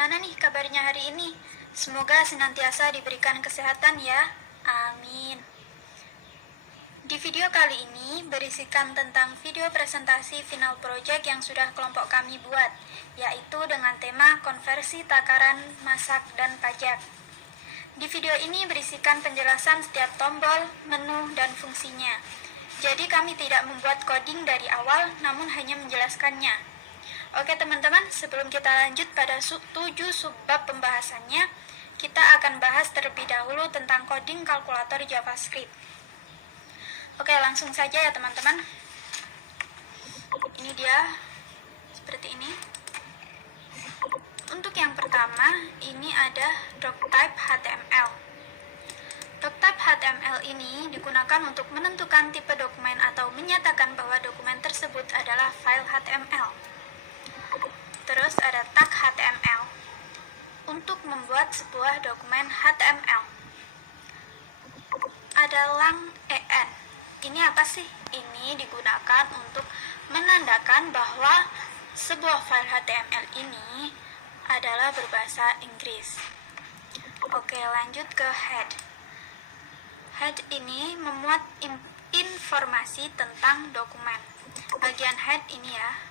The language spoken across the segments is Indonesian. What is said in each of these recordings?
Gimana nih kabarnya hari ini? Semoga senantiasa diberikan kesehatan ya. Amin. Di video kali ini berisikan tentang video presentasi final project yang sudah kelompok kami buat, yaitu dengan tema konversi takaran, masak, dan pajak. Di video ini berisikan penjelasan setiap tombol, menu, dan fungsinya. Jadi kami tidak membuat coding dari awal, namun hanya menjelaskannya. Oke teman-teman, sebelum kita lanjut pada 7 subbab pembahasannya, kita akan bahas terlebih dahulu tentang coding kalkulator JavaScript. Oke, langsung saja ya teman-teman. Ini dia, seperti ini. Untuk yang pertama, ini ada doctype HTML. Doctype HTML ini digunakan untuk menentukan tipe dokumen atau menyatakan bahwa dokumen tersebut adalah file HTML. Terus ada tag HTML untuk membuat sebuah dokumen HTML. Ada lang en. Ini apa sih? Ini digunakan untuk menandakan bahwa sebuah file HTML ini adalah berbahasa Inggris. Oke, lanjut ke head. Head ini memuat informasi tentang dokumen. Bagian head ini ya.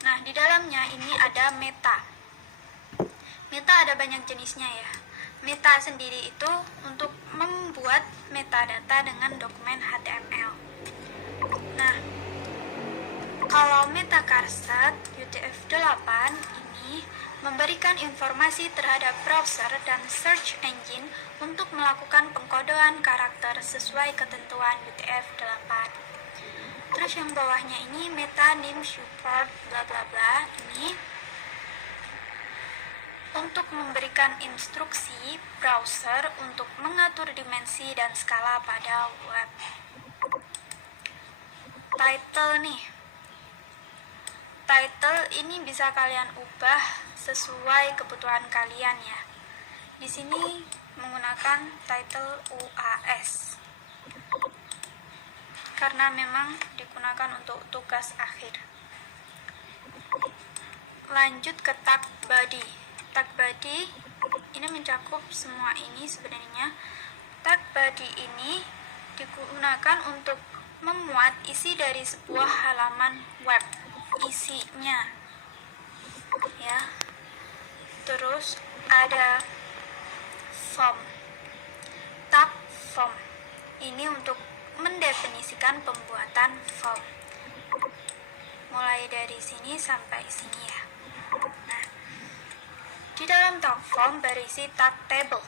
Nah, di dalamnya ini ada meta. Meta ada banyak jenisnya ya. Meta sendiri itu untuk membuat metadata dengan dokumen HTML. Nah, kalau metacarsat UTF-8 ini memberikan informasi terhadap browser dan search engine untuk melakukan pengkodean karakter sesuai ketentuan UTF-8. Terus yang bawahnya ini meta name support bla bla bla, ini untuk memberikan instruksi browser untuk mengatur dimensi dan skala pada web. Title nih. Title ini bisa kalian ubah sesuai kebutuhan kalian ya. Di sini menggunakan title UAS. Karena memang digunakan untuk tugas akhir. Lanjut ke tag body. Tag body ini mencakup semua ini sebenarnya. Tag body ini digunakan untuk memuat isi dari sebuah halaman web, isinya ya. Terus ada form. Tag form ini untuk mendefinisikan pembuatan form. Mulai dari sini sampai sini ya. Nah, di dalam tag form berisi tag table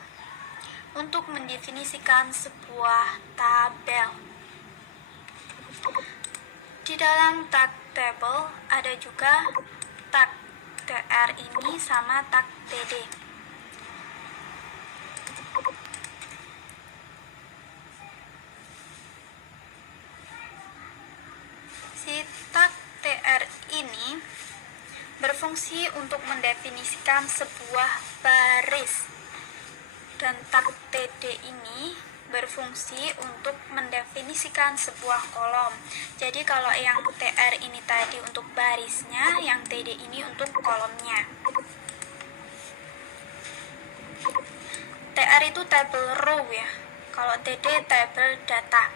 untuk mendefinisikan sebuah tabel. Di dalam tag table ada juga tag tr ini sama tag td. Si tag tr ini berfungsi untuk mendefinisikan sebuah baris, dan tag td ini berfungsi untuk mendefinisikan sebuah kolom. Jadi kalau yang tr ini tadi untuk barisnya, yang td ini untuk kolomnya. Tr itu table row ya, kalau td table data.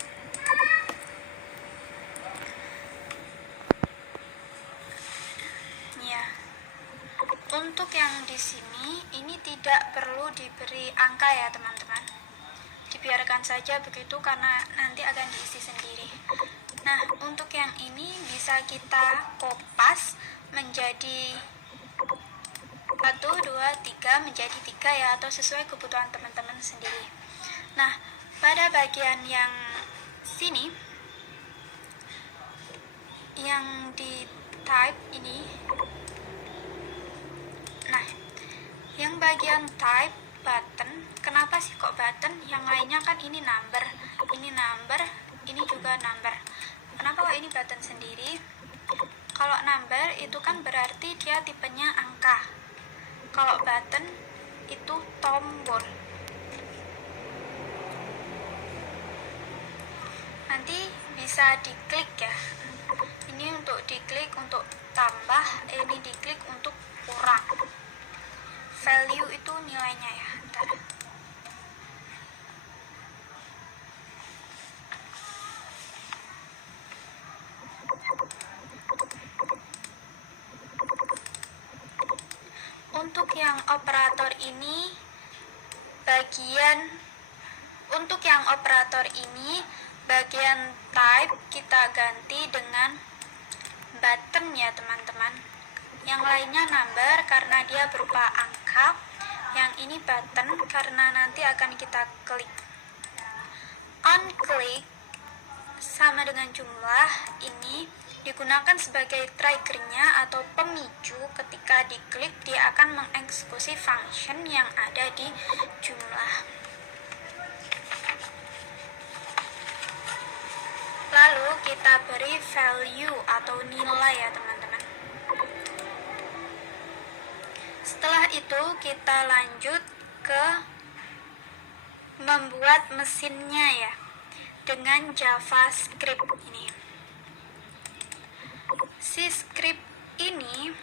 Untuk yang di sini ini tidak perlu diberi angka ya teman-teman. Dibiarkan saja begitu karena nanti akan diisi sendiri. Nah, untuk yang ini bisa kita kopas menjadi 1, 2, 3 menjadi 3 ya, atau sesuai kebutuhan teman-teman sendiri. Nah, pada bagian yang sini yang di type ini, nah, yang bagian type button, kenapa sih kok button? Yang lainnya kan ini number, ini juga number. Kenapa kok ini button sendiri? Kalau number itu kan berarti dia tipenya angka. Kalau button itu tombol. Nanti bisa diklik ya. Ini untuk diklik untuk tambah, ini diklik untuk kurang. Value itu nilainya ya. Bentar. Untuk yang operator ini bagian type kita ganti dengan button ya teman-teman. Yang lainnya number karena dia berupa angka. Yang ini button karena nanti akan kita klik. On click sama dengan jumlah ini digunakan sebagai triggernya atau pemicu. Ketika diklik dia akan mengeksekusi function yang ada di jumlah. Lalu kita beri value atau nilai ya teman-teman. Setelah itu kita lanjut ke membuat mesinnya ya dengan JavaScript ini. Si script ini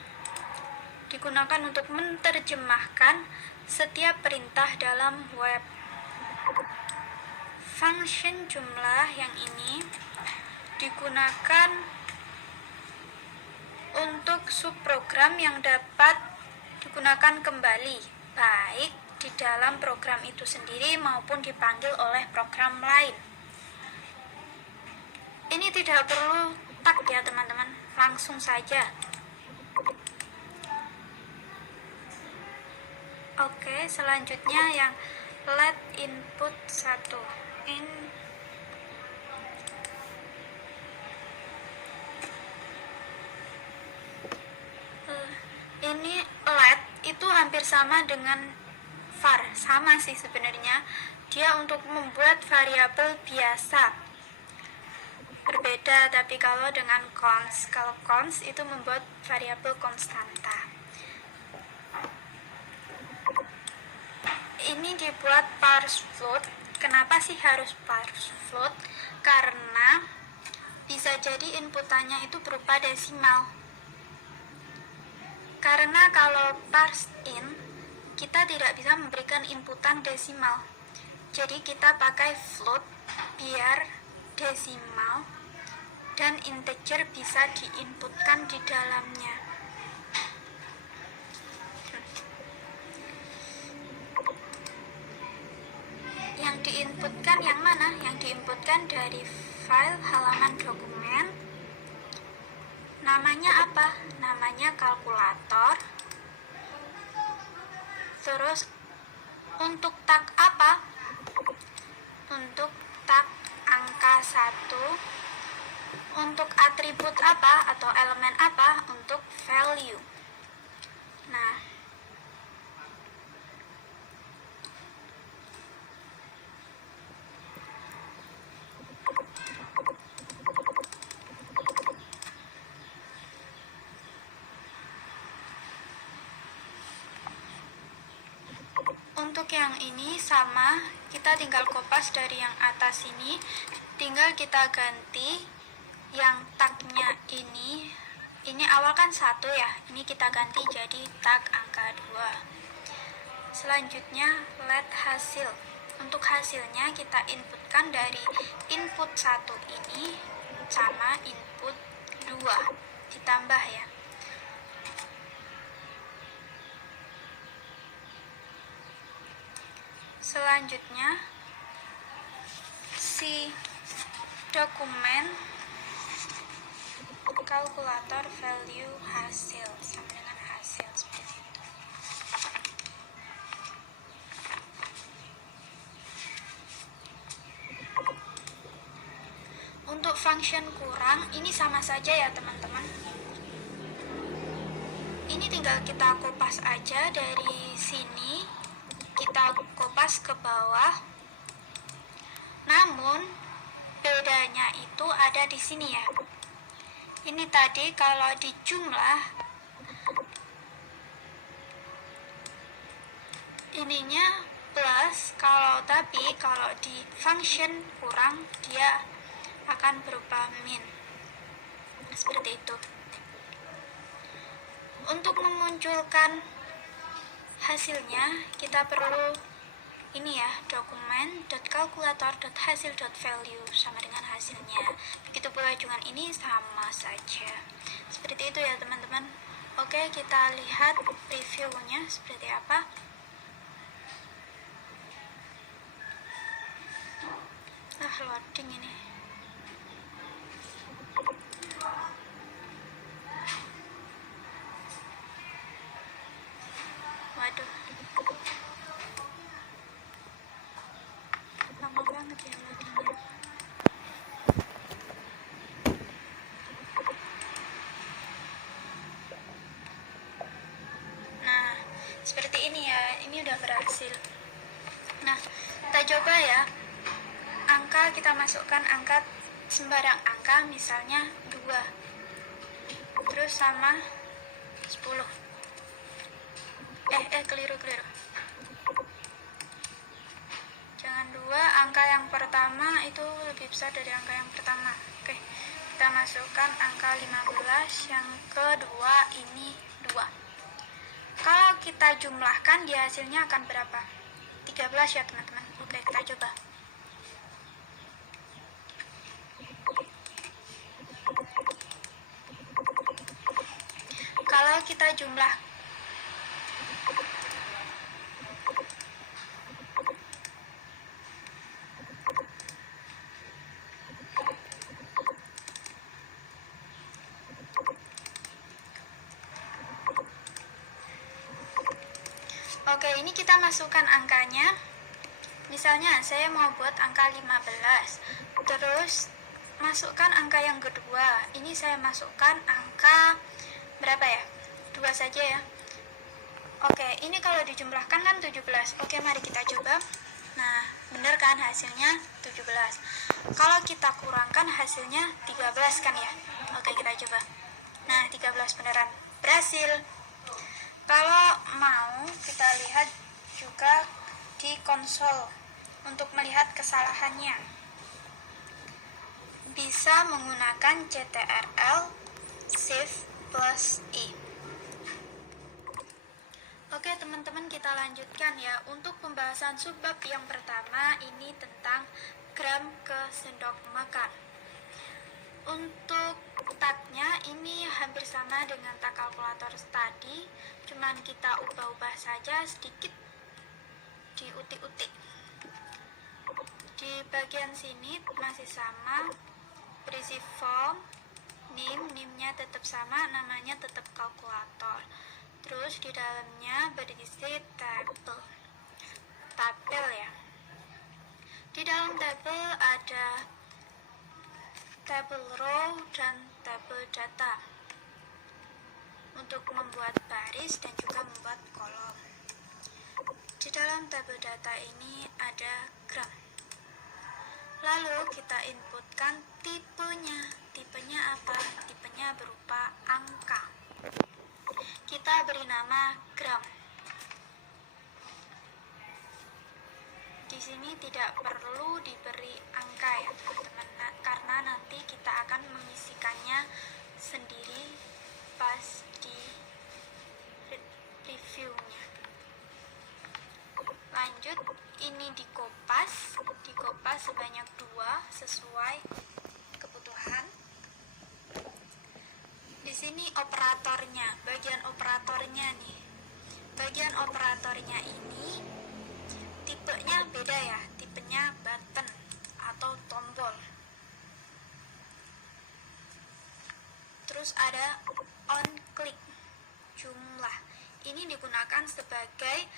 digunakan untuk menerjemahkan setiap perintah dalam web. Function jumlah yang ini digunakan untuk subprogram yang dapat digunakan kembali, baik di dalam program itu sendiri maupun dipanggil oleh program lain. Ini tidak perlu tag ya teman-teman, langsung saja. Oke, selanjutnya yang let input 1 ini let itu hampir sama dengan var, sama sih sebenarnya. Dia untuk membuat variabel biasa, berbeda tapi kalau dengan const, kalau const itu membuat variabel konstanta. Ini dibuat parse float. Kenapa sih harus parse float? Karena bisa jadi inputannya itu berupa desimal. Karena kalau parse in kita tidak bisa memberikan inputan desimal. Jadi kita pakai float biar desimal dan integer bisa diinputkan di dalamnya. Yang diinputkan yang mana? Yang diinputkan dari file halaman dokumen. Namanya apa? Namanya kalkulator. Terus untuk tag apa? Untuk tag angka 1. Untuk atribut apa atau elemen apa? Untuk value. Nah, untuk yang ini sama, kita tinggal kopas dari yang atas ini, tinggal kita ganti yang tagnya ini awal kan 1 ya, ini kita ganti jadi tag angka 2. Selanjutnya let hasil. Untuk hasilnya kita inputkan dari input 1 ini sama input 2 ditambah ya. Selanjutnya si dokumen kalkulator value hasil sama dengan hasil seperti itu. Untuk function kurang ini sama saja ya teman-teman. Ini tinggal kita kopas aja dari sini, kita kopas ke bawah. Namun bedanya itu ada di sini ya. Ini tadi kalau di jumlah ininya plus, tapi kalau di function kurang dia akan berupa min. Seperti itu. Untuk memunculkan hasilnya kita perlu ini ya, dokumen.calculator.hasil.value sama dengan hasilnya. Begitu pula dengan ini sama saja. Seperti itu ya teman-teman. Oke, kita lihat previewnya seperti apa. Loading ini. Waduh, lama banget ya loadingnya. Nah, seperti ini ya, ini udah berhasil. Nah, kita coba ya, angka kita masukkan angka sembarang angka, misalnya 2 terus sama 10. Keliru. Jangan 2, angka yang pertama itu lebih besar dari angka yang pertama. Oke, kita masukkan angka 15, yang kedua ini 2. Kalau kita jumlahkan, dia hasilnya akan berapa? 13 ya teman-teman. Oke, kita coba. Kalau kita jumlah Oke, ini kita masukkan angkanya. Misalnya saya mau buat angka 15, terus masukkan angka yang kedua. Ini saya masukkan angka berapa ya? 2 saja ya. Oke, ini kalau dijumlahkan kan 17. Oke, mari kita coba. Nah, benar kan hasilnya 17. Kalau kita kurangkan hasilnya 13 kan ya. Oke, kita coba. Nah, 13 beneran berhasil. Kalau mau kita lihat juga di konsol untuk melihat kesalahannya, bisa menggunakan CTRL Shift plus I. Oke teman-teman, kita lanjutkan ya. Untuk pembahasan subbab yang pertama ini tentang gram ke sendok makan. Untuk tatnya ini hampir sama dengan tak kalkulator tadi, cuman kita ubah-ubah saja sedikit, diutik-utik. Di bagian sini masih sama, berisi form, NIM-nya tetap sama, namanya tetap kalkulator. Terus di dalamnya berisi tabel ya. Di dalam tabel ada tabel row dan tabel data untuk membuat baris dan juga membuat kolom. Di dalam tabel data ini ada gram. Lalu kita inputkan tipenya. Tipenya apa? Tipenya berupa angka. Kita beri nama gram. Di sini tidak perlu diberi angka ya teman-teman, karena nanti kita akan mengisikannya sendiri pas di reviewnya. Lanjut, ini dikopas sebanyak 2 sesuai kebutuhan. Di sini operatornya, bagian operatornya nih. Bagian operatornya ini tipenya beda ya, tipenya button atau tombol. Terus ada on click jumlah. Ini digunakan sebagai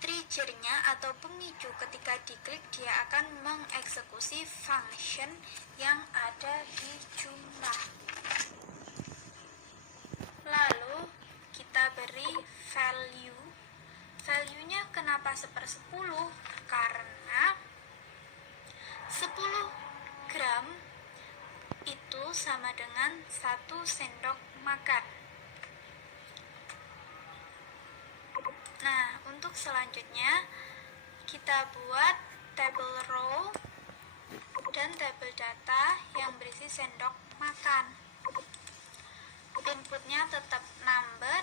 triggernya atau pemicu. Ketika diklik dia akan mengeksekusi function yang ada di jumlah. Lalu kita beri value. Value-nya kenapa 1/10? Karena 10 gram itu sama dengan 1 sendok makan. Nah, untuk selanjutnya kita buat tabel row dan tabel data yang berisi sendok makan. Inputnya tetap number,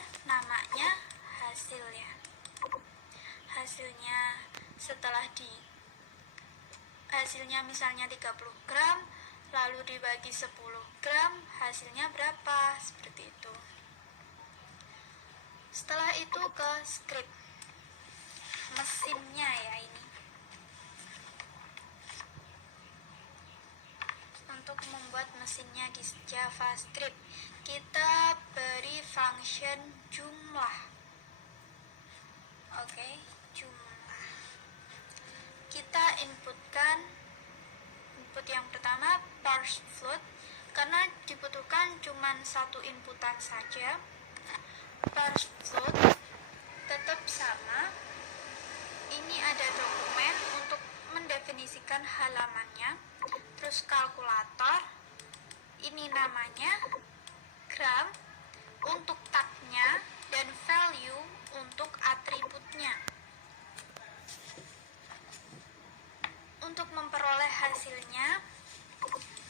setelah hasilnya misalnya 30 gram, lalu dibagi 10 gram, hasilnya berapa? Seperti itu. Setelah itu ke script mesinnya ya ini. Untuk membuat mesinnya di JavaScript, kita beri function jumlah. Oke, jumlah. Kita input yang pertama parse float, karena dibutuhkan cuma satu inputan saja. Parse float tetap sama. Ini ada dokumen untuk mendefinisikan halamannya. Terus kalkulator, ini namanya gram untuk tagnya, dan value untuk atributnya. Untuk memperoleh hasilnya,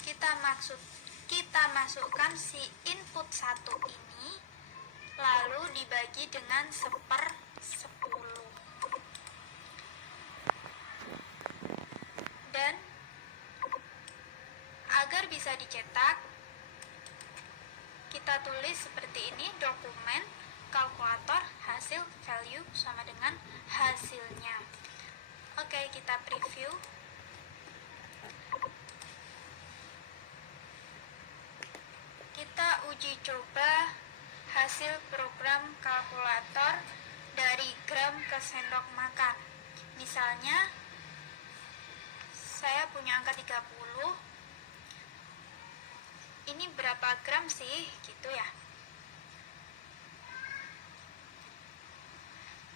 kita masukkan si input 1 ini, lalu dibagi dengan 1/10. Dan agar bisa dicetak, kita tulis seperti ini, dokumen kalkulator hasil value sama dengan hasilnya. Oke, kita preview. Kita uji coba hasil program kalkulator dari gram ke sendok makan. Misalnya saya punya angka 30. Ini berapa gram sih? Gitu ya.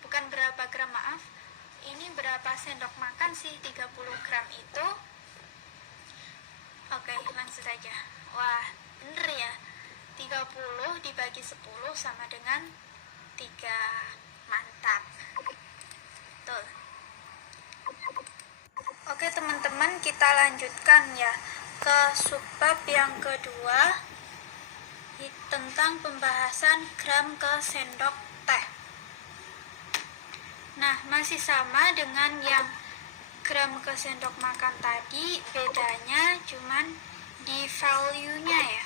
Bukan berapa gram, maaf. Ini berapa sendok makan sih 30 gram itu? Oke, langsung saja. Wah, bener ya. 30 dibagi 10 sama dengan 3. Mantap. Betul. Oke teman-teman, kita lanjutkan ya ke subbab yang kedua tentang pembahasan gram ke sendok teh. Nah, masih sama dengan yang gram ke sendok makan tadi, bedanya cuman di value-nya ya.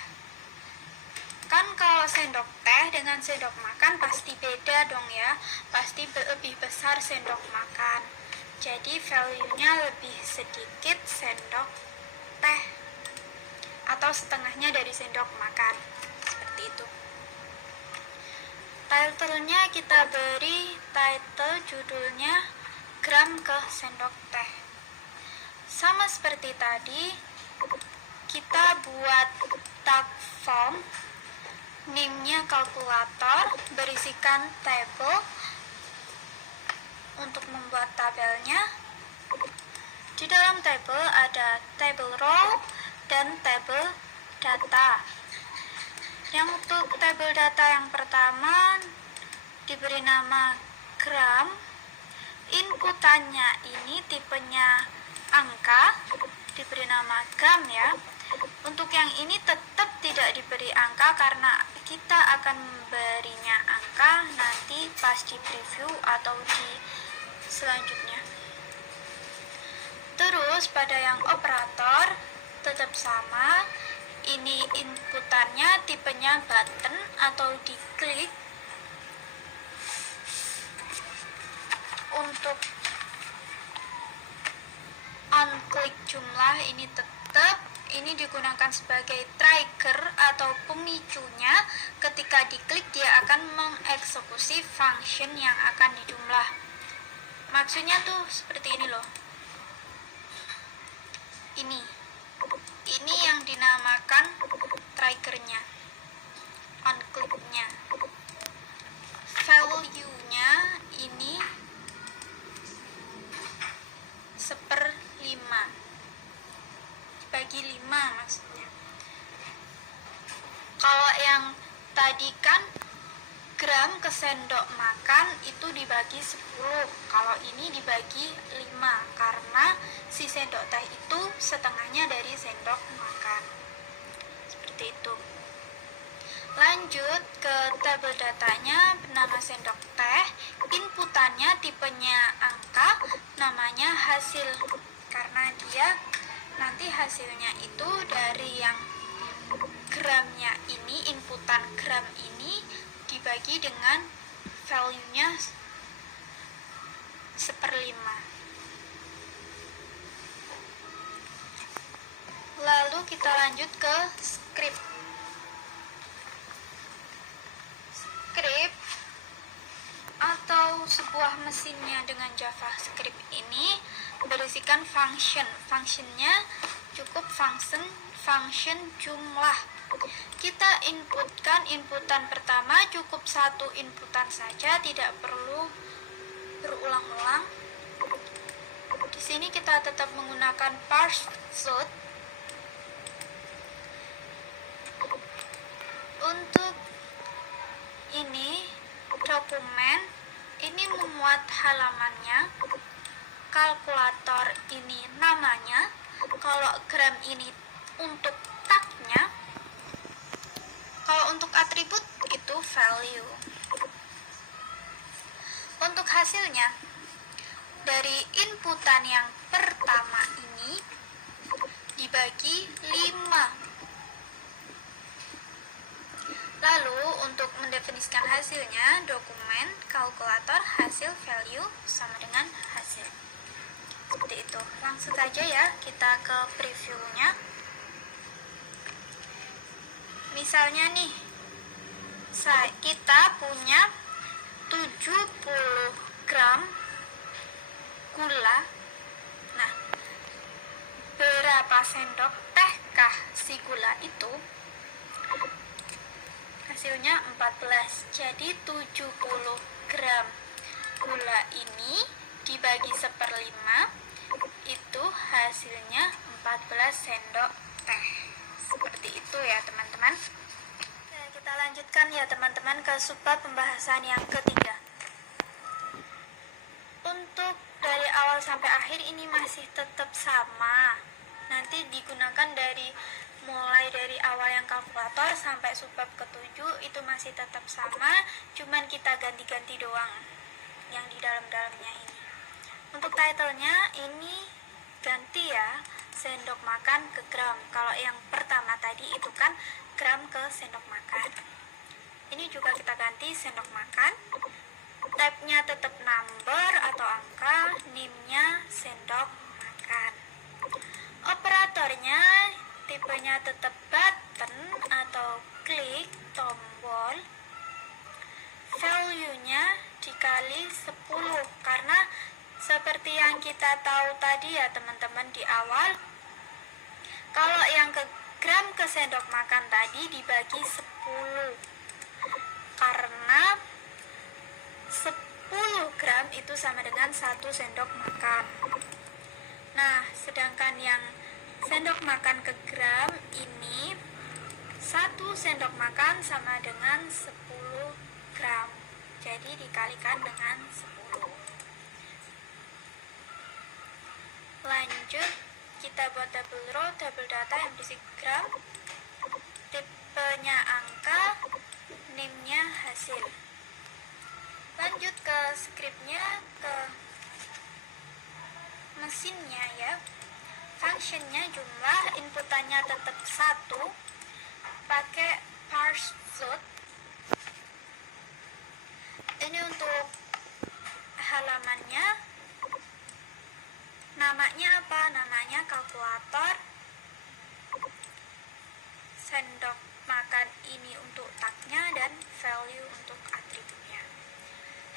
Kan kalau sendok teh dengan sendok makan pasti beda dong ya, pasti lebih besar sendok makan. Jadi value-nya lebih sedikit sendok teh atau setengahnya dari sendok makan, seperti itu. Title-nya kita beri title, judulnya gram ke sendok teh. Sama seperti tadi, kita buat tag form, name-nya kalkulator, berisikan table. Untuk membuat tabelnya, di dalam table ada table row dan table data. Yang untuk table data yang pertama diberi nama gram. Inputannya ini tipenya angka, diberi nama gram ya. Untuk yang ini tetap tidak diberi angka karena kita akan memberinya angka nanti pas di preview atau di selanjutnya. Terus pada yang operator tetap sama. Ini inputannya tipenya button atau diklik. Untuk unclick jumlah ini tetap, ini digunakan sebagai trigger atau pemicunya. Ketika diklik dia akan mengeksekusi function yang akan dijumlah. Maksudnya tuh seperti ini loh. Ini yang dinamakan triggernya, unclick-nya. Value-nya ini 1/5 dibagi 5 maksudnya. Kalau yang tadi kan gram ke sendok makan itu dibagi 10, kalau ini dibagi 5 karena si sendok teh itu setengahnya dari sendok makan. Seperti itu. Lanjut Lanjut ke tabel datanya bernama sendok teh, inputannya tipenya angka, namanya hasil. Karena dia nanti hasilnya itu dari yang gramnya ini, inputan gram ini dibagi dengan value-nya 1/5. Lalu kita lanjut ke script. Script atau sebuah mesinnya dengan JavaScript ini berisikan function. Functionnya cukup function jumlah. Kita inputkan inputan pertama cukup satu inputan saja, tidak perlu berulang-ulang. Di sini kita tetap menggunakan parse float. Untuk ini dokumen ini memuat halamannya, kalkulator ini namanya, kalau gram ini untuk tagnya, kalau untuk atribut itu value. Untuk hasilnya dari inputan yang pertama ini dibagi 5. Lalu untuk mendefinisikan hasilnya, dokumen kalkulator hasil value sama dengan hasil. Seperti itu. Langsung saja ya kita ke previewnya. Misalnya nih, kita punya 70 gram gula. Nah, berapa sendok tehkah si gula itu? Hasilnya 14. Jadi 70 gram gula ini dibagi 1/5 itu hasilnya 14 sendok teh. Seperti itu ya teman-teman. Kita lanjutkan ya teman-teman ke subbab pembahasan yang ketiga. Untuk dari awal sampai akhir ini masih tetap sama. Nanti digunakan mulai dari awal yang kalkulator sampai subbab ke-7 itu masih tetap sama, cuman kita ganti-ganti doang yang di dalam-dalamnya ini. Untuk titlenya ini ganti ya, sendok makan ke gram. Kalau yang pertama tadi itu kan gram ke sendok makan. Ini juga kita ganti sendok makan. Type-nya tetap number atau angka, name-nya sendok makan. Operatornya tipenya tetap button atau klik tombol. Value-nya dikali 10 karena seperti yang kita tahu tadi ya teman-teman di awal, kalau yang ke gram ke sendok makan tadi dibagi 10 karena 10 gram itu sama dengan 1 sendok makan. Nah, sedangkan yang sendok makan ke gram ini 1 sendok makan sama dengan 10 gram. Jadi dikalikan dengan 10. Lanjut, kita buat tabel row, tabel data yang berisi gram, tipenya angka, name-nya hasil. Lanjut ke scriptnya, ke mesinnya ya. Functionnya jumlah, inputannya tetap 1, pakai parse float. Ini untuk halamannya, namanya apa? Namanya kalkulator. Sendok makan ini untuk tagnya dan value untuk atributnya.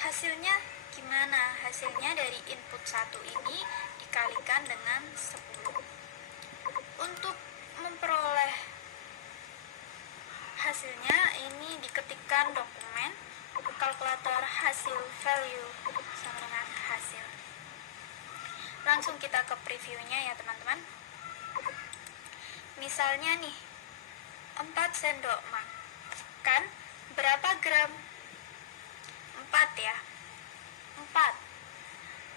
Hasilnya gimana? Hasilnya dari input 1 ini dikalikan dengan 10. Untuk memperoleh hasilnya ini diketikkan dokumen kalkulator hasil value sama dengan hasil. Langsung kita ke previewnya ya teman-teman. Misalnya nih 4 sendok makan berapa gram? 4 ya, 4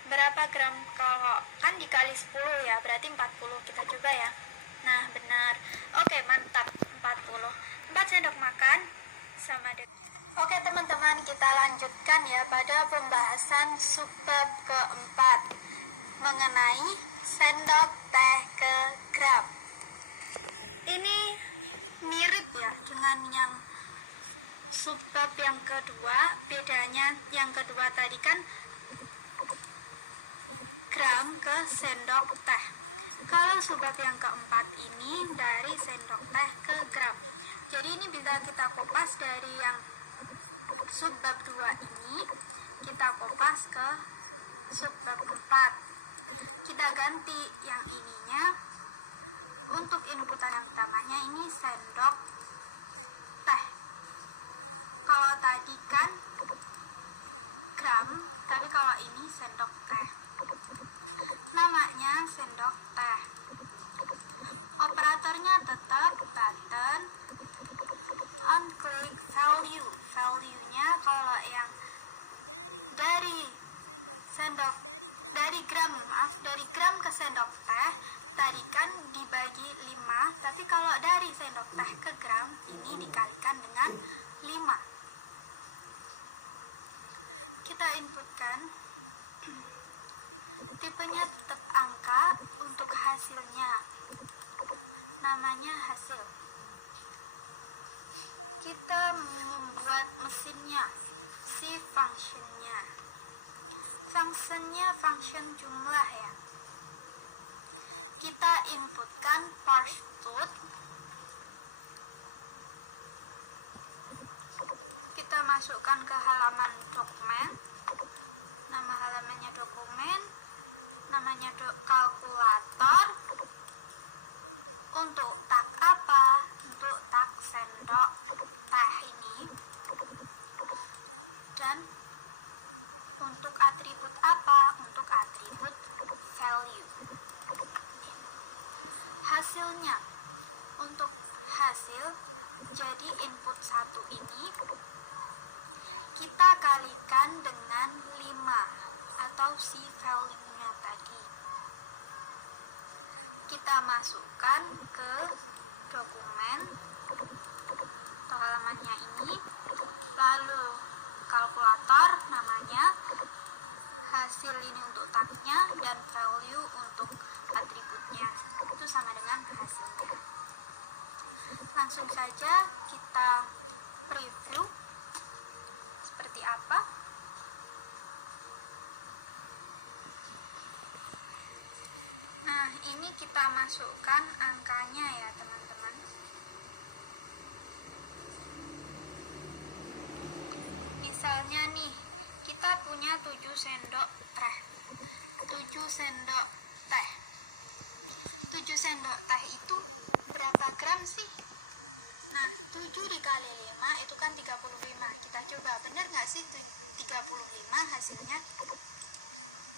berapa gram? Kalau kan dikali 10 ya, berarti 40. Kita coba ya. Nah benar, oke mantap, 40. 4 sendok makan sama dengan. Oke teman-teman, kita lanjutkan ya pada pembahasan subbab keempat mengenai sendok teh ke gram. Ini mirip ya dengan yang subbab yang kedua. Bedanya yang kedua tadi kan gram ke sendok teh. Kalau subbab yang keempat ini dari sendok teh ke gram. Jadi ini bisa kita kopas dari yang subbab 2 ini, kita kopas ke subbab 4. Kita ganti yang ininya. Untuk inputan yang pertamanya ini sendok teh. Kalau tadi kan gram, tapi kalau ini sendok teh. Namanya sendok teh. Operatornya tetap button on click value. Value-nya kalau yang dari gram ke sendok teh tadi kan dibagi 5, tapi kalau dari sendok teh ke gram ini dikalikan dengan 5. Kita inputkan, tipenya tetap angka untuk hasilnya, namanya hasil. Kita membuat mesinnya, si functionnya. Function jumlah ya. Kita inputkan parse truth. Kita masukkan ke halaman dokumen. Nama halamannya dokumen, namanya kalkulator. Untuk tak apa? Untuk tak sendok teh ini. Dan untuk atribut apa? Untuk atribut value. Hasilnya, untuk hasil, jadi input 1 ini kita kalikan dengan 5 atau si value-nya tadi. Kita masukkan ke dokumen atau halamannya ini, lalu kalkulator namanya, hasil ini untuk tagnya, dan value untuk atributnya. Itu sama dengan hasilnya. Langsung saja kita preview seperti apa. Nah, ini kita masukkan angkanya ya teman-teman. Misalnya nih, kita punya 7 sendok teh. 7 sendok teh. 7 sendok teh itu berapa gram sih? Nah, 7 dikali 5 itu kan 35. Kita coba, bener nggak sih 35 hasilnya?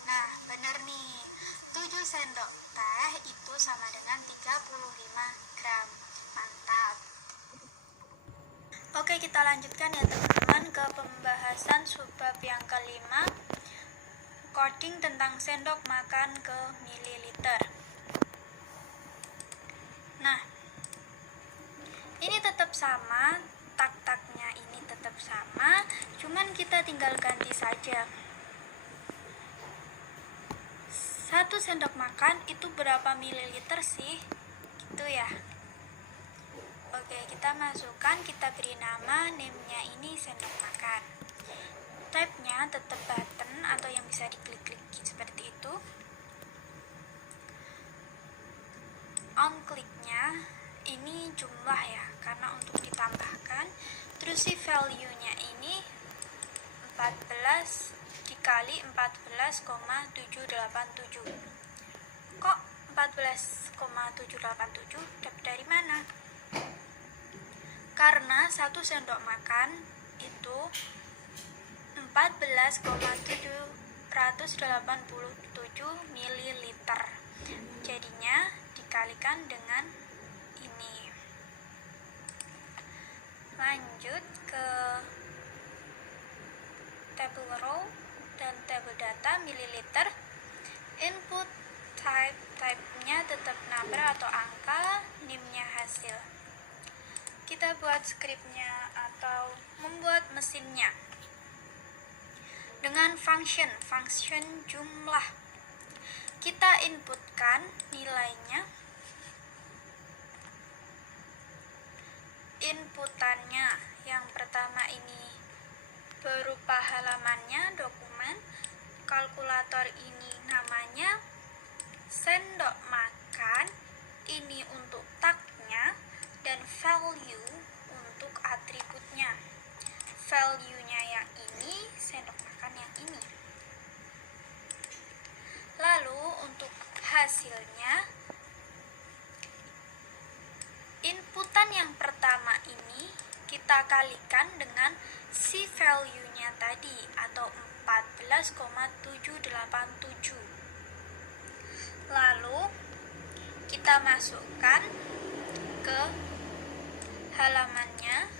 Nah, bener nih. 7 sendok teh itu sama dengan 35 gram. Mantap. Oke, kita lanjutkan ya teman-teman ke pembahasan subbab yang kelima, coding tentang sendok makan ke mililiter. Nah, ini tetap sama, tak-taknya ini tetap sama, cuman kita tinggal ganti saja. 1 sendok makan itu berapa mililiter sih? Gitu ya. Oke, kita masukkan, kita beri nama, name-nya ini sendok makan. Type-nya tetap button atau yang bisa diklik-klik seperti itu. On click-nya ini jumlah ya, karena untuk ditambahkan. Terus si value-nya ini 14 dikali 14,787. Kok 14,787 dapat dari mana? Karena 1 sendok makan itu 14,787 ml. Jadinya dikalikan dengan ini. Lanjut ke table row dan table data mililiter. Input type-nya tetap number atau angka, name-nya hasil. Kita buat skripnya atau membuat mesinnya dengan function jumlah. Kita inputkan nilainya. Inputannya yang pertama ini berupa halamannya, dokumen. Kalkulator ini namanya sendok makan, ini untuk tagnya, dan value untuk atributnya. Value-nya yang ini, sendok makan yang ini. Lalu untuk hasilnya, inputan yang pertama ini kita kalikan dengan si value-nya tadi atau 14,787. Lalu kita masukkan ke halamannya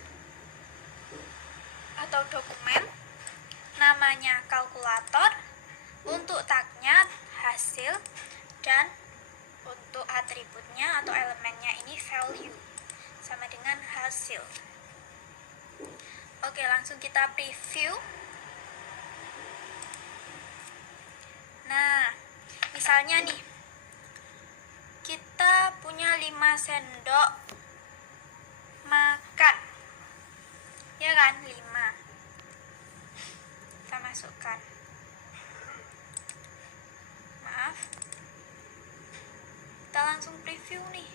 atau dokumen, namanya kalkulator, untuk tagnya hasil, dan untuk atributnya atau elemennya ini value, sama dengan hasil. Oke, langsung kita preview. Nah, misalnya nih, kita punya 5 sendok makan, ya kan, 5. Kita masukkan, maaf, kita langsung preview nih.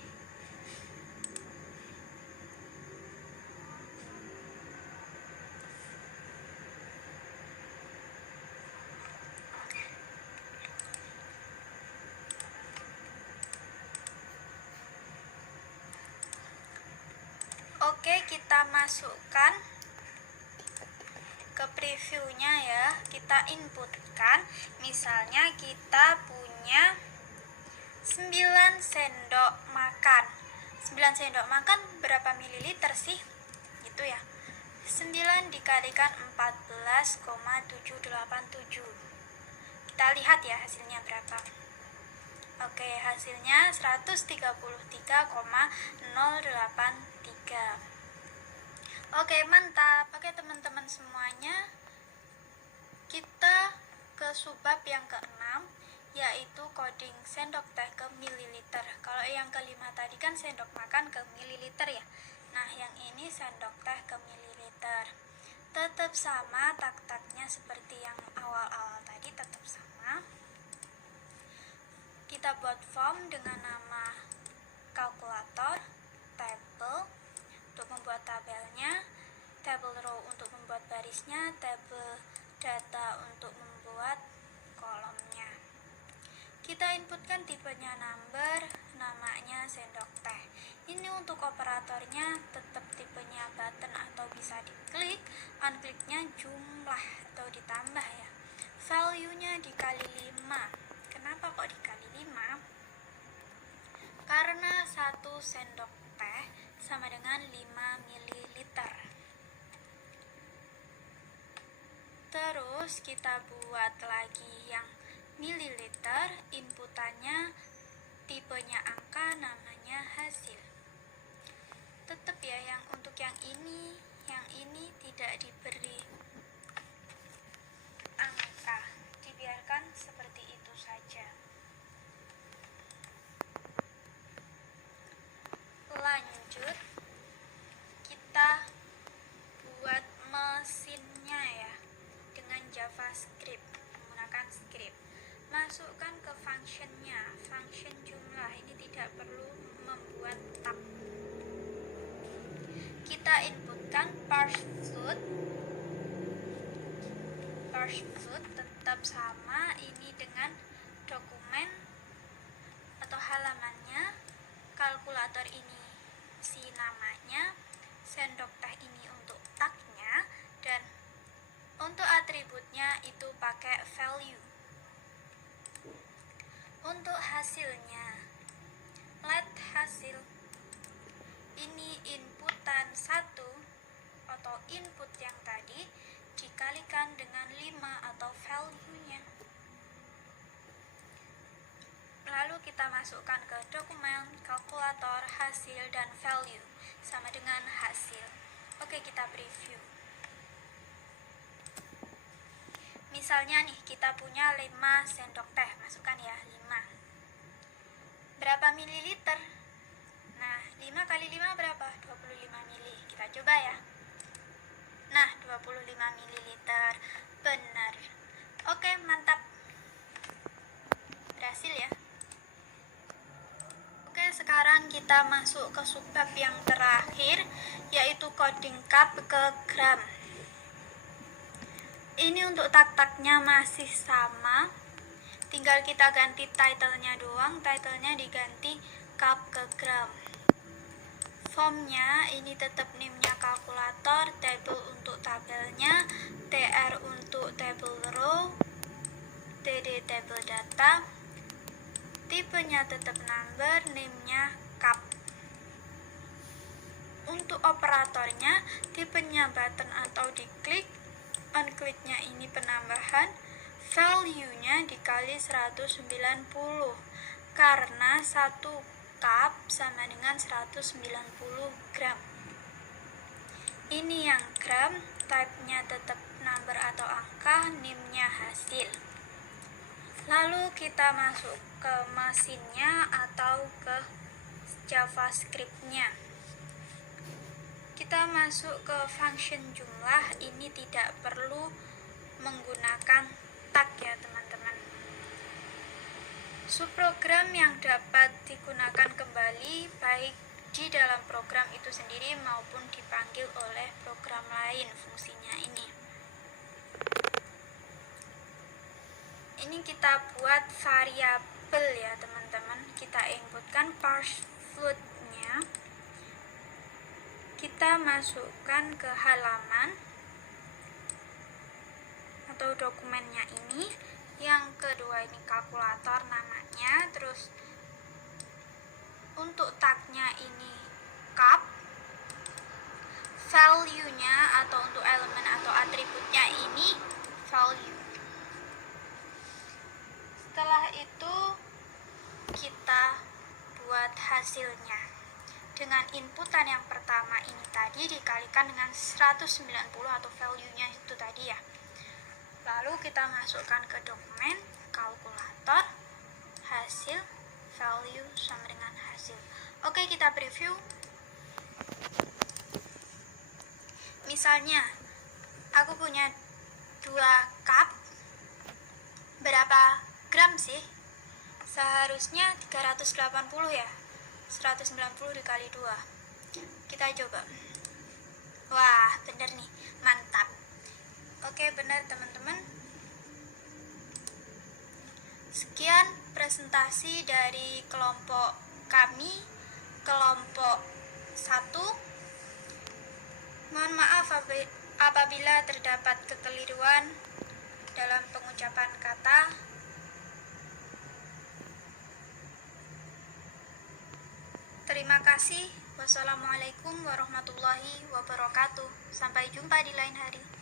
Oke, kita masukkan ke previewnya ya. Kita inputkan, misalnya kita punya 9 sendok makan. 9 sendok makan berapa mililiter sih? Gitu ya. 9 dikalikan 14,787. Kita lihat ya hasilnya berapa. Oke, hasilnya 133,083. Oke, mantap. Oke, teman-teman semuanya, kita ke subbab yang ke-6, yaitu coding sendok teh ke mililiter. Kalau yang ke-5 tadi kan sendok makan ke mililiter ya. Nah, yang ini sendok teh ke mililiter. Tetap sama tak-taknya seperti yang awal-awal tadi, tetap sama. Kita buat form dengan nama kalkulator, table untuk membuat tabelnya, table row untuk membuat barisnya, table data untuk membuat kolomnya. Kita inputkan tipenya number, namanya sendok teh. Ini untuk operatornya tetap tipenya button atau bisa diklik, unkliknya jumlah atau ditambah ya. Value-nya dikali 5. Kenapa kok dikali 5? Karena 1 sendok teh sama dengan 5 ml. Terus kita buat lagi yang mililiter, inputannya tipenya angka, namanya hasil. Tetap ya, yang untuk yang ini tidak diberi angka, dibiarkan seperti itu saja. Lanjut, kita buat mesinnya ya dengan JavaScript, menggunakan script. Masukkan ke functionnya, function jumlah, ini tidak perlu membuat tab. Kita inputkan parse float tetap sama, ini dengan dokumen atau halamannya, kalkulator ini si namanya, sendok teh ini untuk tagnya, dan untuk atributnya itu pakai value. Untuk hasilnya, let hasil, ini inputan 1 atau input yang tadi dikalikan dengan 5 atau value-nya. Lalu kita masukkan ke dokumen, kalkulator, hasil, dan value sama dengan hasil. Oke, kita preview. Misalnya nih, kita punya 5 sendok teh, masukkan ya 5. Berapa mililiter? Nah, 5 kali 5 berapa? 25 mili. Kita coba ya. Nah, 25 mililiter. Benar. Oke, mantap. Berhasil ya. Oke, sekarang kita masuk ke subbab yang terakhir, yaitu coding cup ke gram. Ini untuk tak-taknya masih sama, tinggal kita ganti title-nya doang. Title-nya diganti cup ke gram. Formnya ini tetap NIM-nya kalkulator, table untuk tabelnya, TR untuk table row, TD table data, tipenya tetap number, NIM-nya cup. Untuk operatornya, tipenya button atau diklik, on-kliknya ini penambahan, value-nya dikali 190, karena 1 cup sama dengan 190 gram. Ini yang gram, type-nya tetap number atau angka, NIM-nya hasil. Lalu kita masuk ke mesinnya atau ke JavaScript-nya. Kita masuk ke function jumlah, ini tidak perlu menggunakan tag ya teman-teman. Subprogram yang dapat digunakan kembali baik di dalam program itu sendiri maupun dipanggil oleh program lain fungsinya ini. Ini kita buat variabel ya teman-teman. Kita inputkan parse float-nya. Kita masukkan ke halaman atau dokumennya ini. Yang kedua ini kalkulator namanya. Terus untuk tagnya ini cup, value-nya atau untuk elemen atau atributnya ini value. Setelah itu kita buat hasilnya dengan inputan yang pertama ini tadi dikalikan dengan 190 atau value-nya itu tadi ya. Lalu kita masukkan ke dokumen kalkulator, hasil, value sama dengan hasil. Oke, kita preview. Misalnya aku punya 2 cup, berapa gram sih? Seharusnya 380 ya. 190 dikali 2. Kita coba. Wah, bener nih. Mantap. Oke, benar teman-teman. Sekian presentasi dari kelompok kami, kelompok 1. Mohon maaf apabila terdapat kekeliruan dalam pengucapan kata. Terima kasih. Wassalamualaikum warahmatullahi wabarakatuh. Sampai jumpa di lain hari.